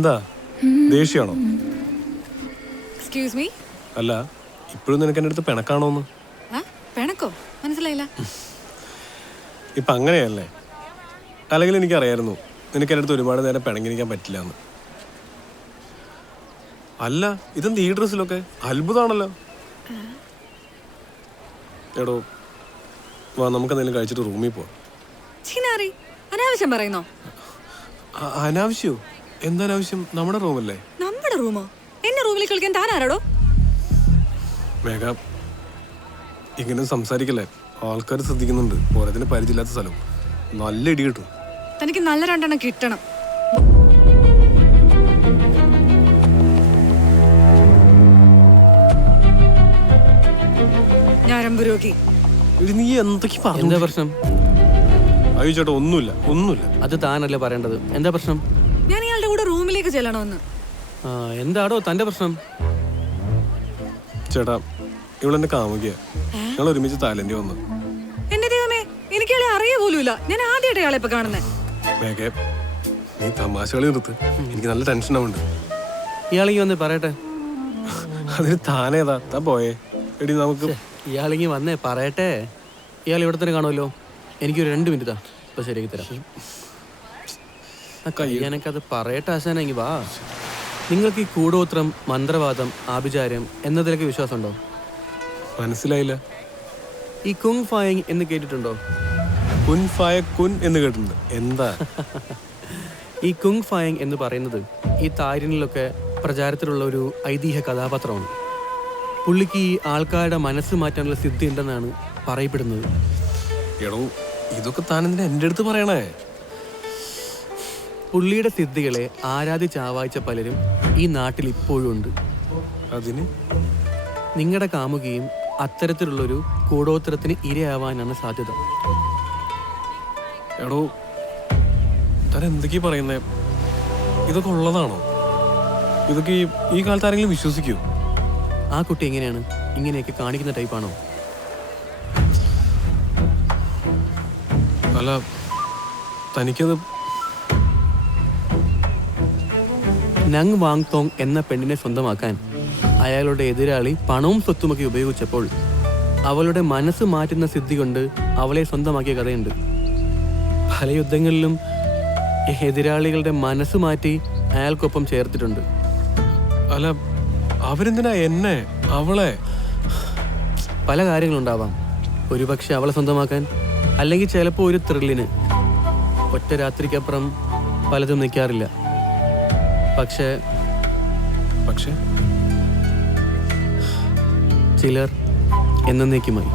എന്താ ദേഷ്യാണോ? Excuse me. അല്ല, ഇപ്പോഴും നിനക്ക് എൻ്റെ അടുത്ത് പിണക്കാണോന്ന്? പിണക്കോ? മനസ്സിലായില്ല. ഇപ്പം അങ്ങനെയല്ലേ? അല്ലെങ്കിൽ എനിക്കറിയായിരുന്നു നിനക്ക് എൻ്റെ അടുത്ത് ഒരുപാട് നേരം പിണങ്ങിരിക്കാൻ പറ്റില്ല എന്ന്. അല്ല, ഇതെന്ത് ഈ ഡ്രസ്സിലൊക്കെ? അത്ഭുതമാണല്ലോ. എടോ വാ, നമുക്ക് എന്തെങ്കിലും കഴിച്ചിട്ട് റൂമിൽ പോവാം. അനാവശ്യം പറയുന്നോ? അനാവശ്യോ? എന്താനാവശ്യം? നമ്മുടെ റൂമല്ലേ? നമ്മുടെ റൂമോ? എന്നെ റൂമിലേക്ക് കളിക്കാൻ താൻ ആരാടോ? മേഘ, ഇങ്ങനെ സംസാരിക്കല്ലേ, ആൾക്കാർ ശ്രദ്ധിക്കുന്നുണ്ട്. പോരത്തിന് പരിചയമില്ലാത്ത സ്ഥലം. നല്ല ഇടി കിട്ടും. തനിക്ക് നല്ല രണ്ടെണ്ണം കിട്ടണം. നീ എന്തൊക്കെ പറഞ്ഞു? എന്താ പ്രശ്നം? അയ്യോ ചേട്ടാ, ഒന്നുമില്ല. അത് താനല്ലേ പറയേണ്ടത്. എന്താ പ്രശ്നം? ഞാൻ ഇയാളുടെ കൂടെ റൂമിലേക്ക് ചെല്ലണമെന്ന്. എന്താടോ തന്റെ പ്രശ്നം? ചേട്ടാ, ഇവളെന്നെ കാമുകിയ. ഞങ്ങൾ ഒരുമിച്ച് തായ്ലൻഡിൽ വന്നു. എന്റെ ദൈവമേ, എനിക്ക് ഇയാളെ അറിയ പോലുമില്ല. ഞാൻ ആദ്യമായിട്ട് ഇയാളെ ഇപ്പൊ കാണുന്നേ. മേഘ, നീ തമാശകളി നിർത്ത്. എനിക്ക് നല്ല ടെൻഷൻ ആവുന്നുണ്ട്. ഇയാളെങ്കിൽ വന്നേ പറയട്ടെ. അതിന് താനേതാ? താ പോയേ. എടി നമുക്ക് ഇയാളെങ്കിൽ വന്നേ പറയട്ടെ. ഇയാൾ ഇവിടെ തന്നെ കാണുമല്ലോ. എനിക്കൊരു 2 മിനിറ്റ് താ, ഇപ്പൊ ശരിയാക്കി തരാം. കയ്യാനൊക്കെ അത് പറയട്ടെ ആശാനെങ്കിൽ വാ. നിങ്ങൾക്ക് ഈ കൂടോത്രം, മന്ത്രവാദം, ആഭിചാരം എന്നതിലൊക്കെ വിശ്വാസമുണ്ടോ? മനസ്സിലായില്ല. ഈ കുങ് ഫായിങ് എന്ന് കേട്ടിട്ടുണ്ടോ? കുൻ ഫായ കുൻ എന്ന് കേട്ടിട്ടുണ്ട്. എന്താ? ഈ കുങ് ഫായിങ് എന്ന് പറയുന്നത് ഈ തായ്ലൻഡിലൊക്കെ പ്രചാരത്തിലുള്ള ഒരു ഐതിഹ്യ കഥാപാത്രമാണ്. പുള്ളിക്ക് ഈ ആൾക്കാരുടെ മനസ്സ് മാറ്റാനുള്ള സിദ്ധി ഉണ്ടെന്നാണ് പറയപ്പെടുന്നത്. എടോ, ഇതൊക്കെ താനെന്തിനാ എൻ്റെ അടുത്ത് പറയണേ? പുള്ളിയുടെ സിദ്ധികളെ ആരാധിച്ച് ആവാഹിച്ച പലരും ഈ നാട്ടിൽ ഇപ്പോഴും ഉണ്ട്. അതിന് നിങ്ങളുടെ കാമുകിയും അത്തരത്തിലുള്ളൊരു കൂടോത്തരത്തിന് ഇരയാവാനാണ് സാധ്യത. എടോ, താൻ എന്തൊക്കെയാ പറയുന്നേ? ഇതൊക്കെ ഉള്ളതാണോ? ഇതൊക്കെ ഈ കാലത്ത് ആരെങ്കിലും വിശ്വസിക്കൂ? ആ കുട്ടി എങ്ങനെയാണ് ഇങ്ങനെയൊക്കെ കാണിക്കുന്ന ടൈപ്പാണോ? അല്ല, തനിക്കത് നങ് വാങ് തോങ് എന്ന പെണ്ണിനെ സ്വന്തമാക്കാൻ അയാളുടെ എതിരാളി പണവും സ്വത്തുമൊക്കെ ഉപയോഗിച്ചപ്പോൾ അവളുടെ മനസ്സ് മാറ്റുന്ന സിദ്ധി കൊണ്ട് അവളെ സ്വന്തമാക്കിയ കഥയുണ്ട്. പല യുദ്ധങ്ങളിലും എതിരാളികളുടെ മനസ്സ് മാറ്റി അയാൾക്കൊപ്പം ചേർത്തിട്ടുണ്ട്. അല്ല, അവരെന്തിനാ എന്നെ, അവളെ? പല കാര്യങ്ങളുണ്ടാവാം. ഒരുപക്ഷെ അവളെ സ്വന്തമാക്കാൻ, അല്ലെങ്കിൽ ചിലപ്പോൾ ഒരു ത്രില്ലിന്. ഒറ്റ രാത്രിക്കപ്പുറം പലതും നിൽക്കാറില്ല. പക്ഷേ ചിലർ എന്നേക്കുമായി.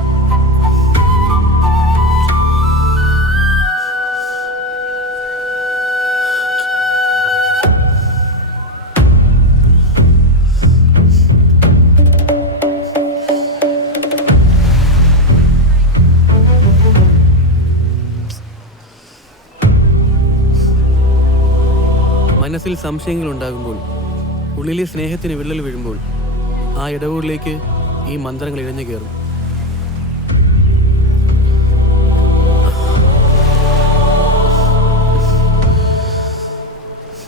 മനസ്സിൽ സംശയങ്ങൾ ഉണ്ടാകുമ്പോൾ, ഉള്ളിലെ സ്നേഹത്തിന് വിള്ളൽ വീഴുമ്പോൾ ആ ഇടവുകളിലേക്ക് ഈ മന്ത്രങ്ങൾ ഇഴഞ്ഞു കയറും.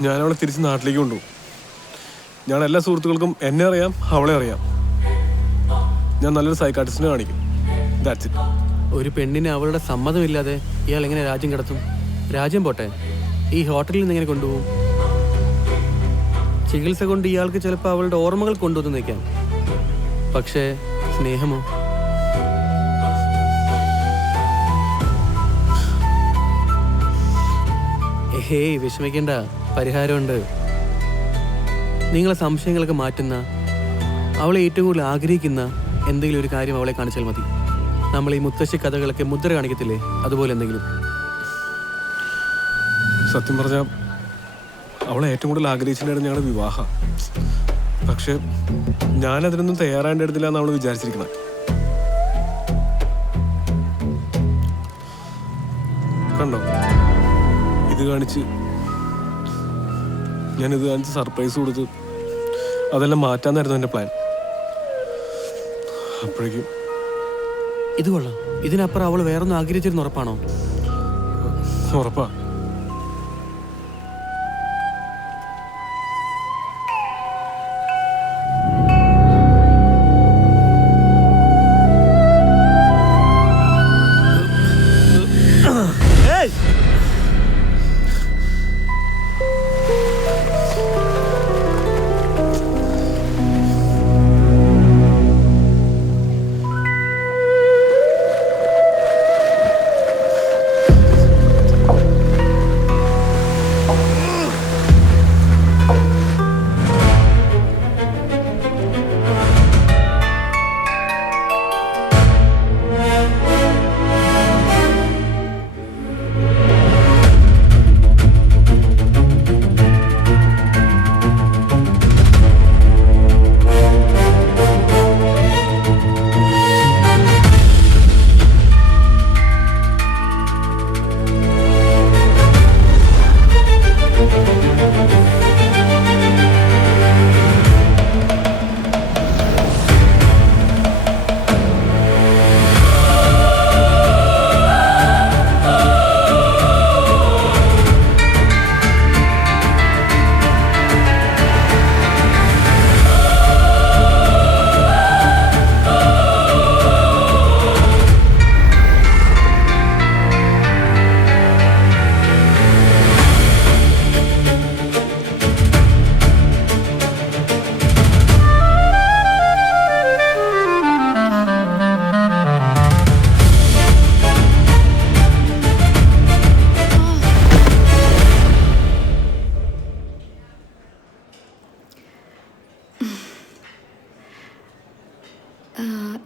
ഞാനവളെ തിരിച്ച് നാട്ടിലേക്ക് കൊണ്ടുപോകും. ഞാൻ എല്ലാ സുഹൃത്തുക്കൾക്കും എന്നെ അറിയാം, അവളെ അറിയാം. ഞാൻ നല്ലൊരു സൈക്കാട്രിസ്റ്റിനെ കാണിക്കും. That's it. ഒരു പെണ്ണിനെ അവളുടെ സമ്മതമില്ലാതെ ഇയാൾ എങ്ങനെ രാജ്യം കടത്തും? രാജ്യം പോട്ടെ, ഈ ഹോട്ടലിൽ നിന്ന് എങ്ങനെ കൊണ്ടുപോകും? ചികിത്സ കൊണ്ട് ഇയാൾക്ക് ചിലപ്പോൾ അവളുടെ ഓർമ്മകൾ കൊണ്ടുവന്ന് നിൽക്കാം. പക്ഷേ സ്നേഹമോ? ഹേയ്, വിഷമിക്കേണ്ട, പരിഹാരമുണ്ട്. നിങ്ങളെ സംശയങ്ങളൊക്കെ മാറ്റുന്ന, അവളെ ഏറ്റവും കൂടുതൽ ആഗ്രഹിക്കുന്ന എന്തെങ്കിലും ഒരു കാര്യം അവളെ കാണിച്ചാൽ മതി. നമ്മൾ ഈ മുത്തശ്ശി കഥകളൊക്കെ മുദ്ര കാണിക്കത്തില്ലേ, അതുപോലെ എന്തെങ്കിലും. സത്യം പറഞ്ഞാൽ അവളെ ഏറ്റവും കൂടുതൽ ആഗ്രഹിച്ചിട്ടായിരുന്നു ഞങ്ങളുടെ വിവാഹം. പക്ഷെ ഞാനതിനൊന്നും തയ്യാറാകേണ്ടതില്ല എന്ന് അവൾ വിചാരിച്ചിരിക്കണം. കണ്ടോ, ഇത് കാണിച്ച് സർപ്രൈസ് കൊടുത്ത് അതെല്ലാം മാറ്റാന്നായിരുന്നു എൻ്റെ പ്ലാൻ. അപ്പോഴേക്കും ഇത് കൊള്ളാം. ഇതിനപ്പുറം അവൾ വേറൊന്നും ആഗ്രഹിച്ചിരുന്നു, ഉറപ്പാണോ? ഉറപ്പാ.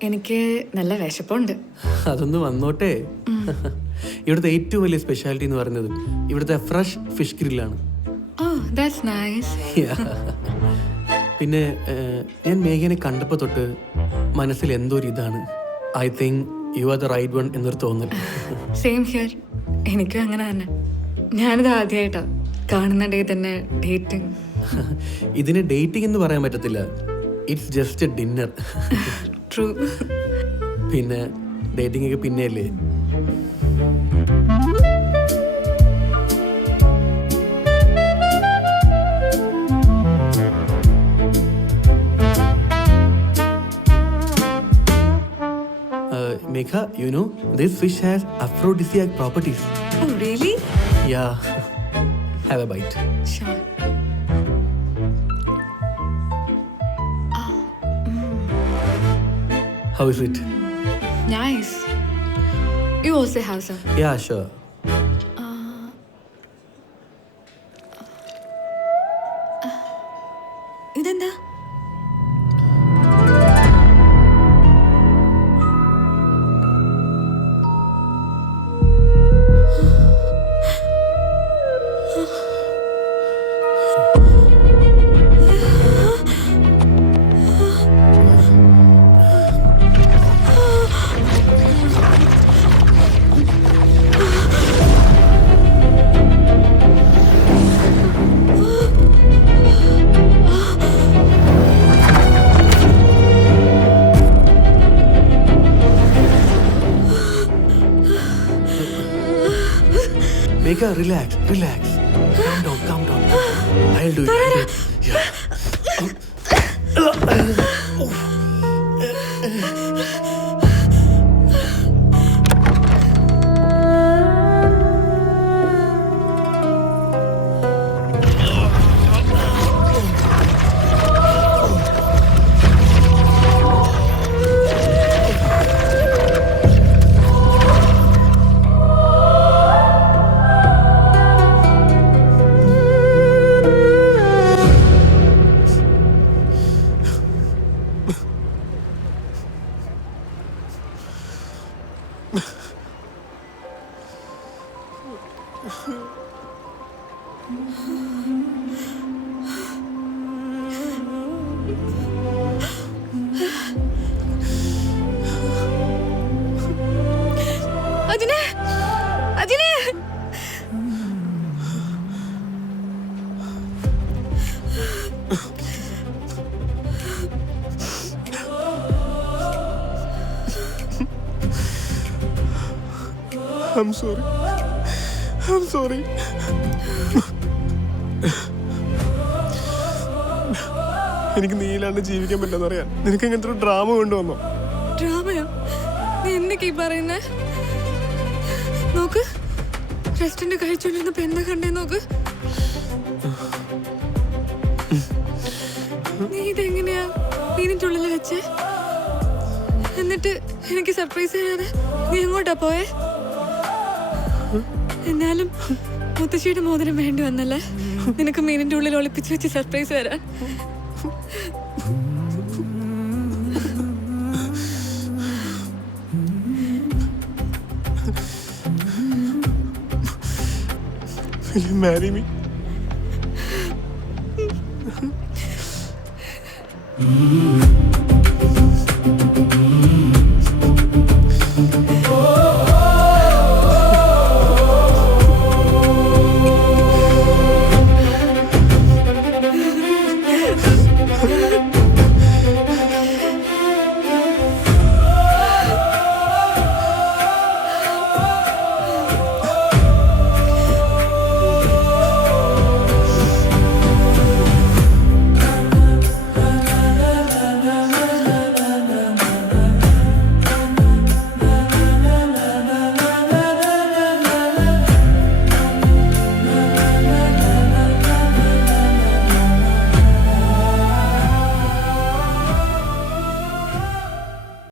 എനിക്ക് നല്ല വിശപ്പുണ്ട്. അതൊന്ന് വന്നോട്ടെ. ഇവിടുത്തെ ഏറ്റവും വലിയ സ്പെഷ്യാലിറ്റി എന്ന് പറയുന്നത് ഇവിടുത്തെ ഫ്രഷ് ഫിഷ് ഗ്രില്ലാണ്. That's nice. പിന്നെ ഞാൻ മേഘനെ കണ്ടപ്പോൾ തൊട്ട് മനസ്സിൽ എന്തോ ഒരു ഇതാണ്. I think you are the right one എന്നൊരു തോന്നൽ. Same here. എനിക്കും അങ്ങനെ തന്നെ. ഞാനിത് ആദ്യമായിട്ടാ കാണുന്ന ഡേ തന്നെ ഡേറ്റിംഗ്. ഇതിന് ഡേറ്റിംഗ് എന്ന് പറയാൻ പറ്റത്തില്ല. It's just A dinner. True. പിന്നെ ഡേറ്റിംഗ് ഒക്കെ പിന്നെയല്ലേ. Megha, you know, this fish has aphrodisiac properties. Oh, really? Yeah. Have a bite. Sure. How is it? Nice. You also have some. Yeah, sure. ഇതെന്താ? Megha, relax, relax. Calm down. I'll do it. Yeah. അജിനെ. I'm sorry. എനിക്ക് നീലാണ്ട് ജീവിക്കാൻ പറ്റില്ലെന്നറിയാൻ നിനക്ക് ഇങ്ങനത്തെ ഒരു drama കൊണ്ടുവന്നോ? ഡ്രാമയോ? നീ എന്തൊക്കെ ഈ പറയുന്നേ? നോക്ക്, റെസ്റ്റോറന്റ് കഴിച്ചോണ്ടിരുന്നപ്പോ എന്താ കണ്ടേ നോക്ക്. നീ ഇതെങ്ങനെയാ ഇതിന്റെ ഉള്ളിൽ വെച്ചേ? എന്നിട്ട് എനിക്ക് സർപ്രൈസ് ചെയ്യാതെ നീ എങ്ങോട്ടാ പോയേ? എന്നാലും മുത്തശ്ശിയുടെ മോതിരം വേണ്ടി വന്നല്ലേ നിനക്ക് മീനിന്റെ ഉള്ളിൽ ഒളിപ്പിച്ച് വെച്ച് സർപ്രൈസ് തരാൻ. Will you marry me?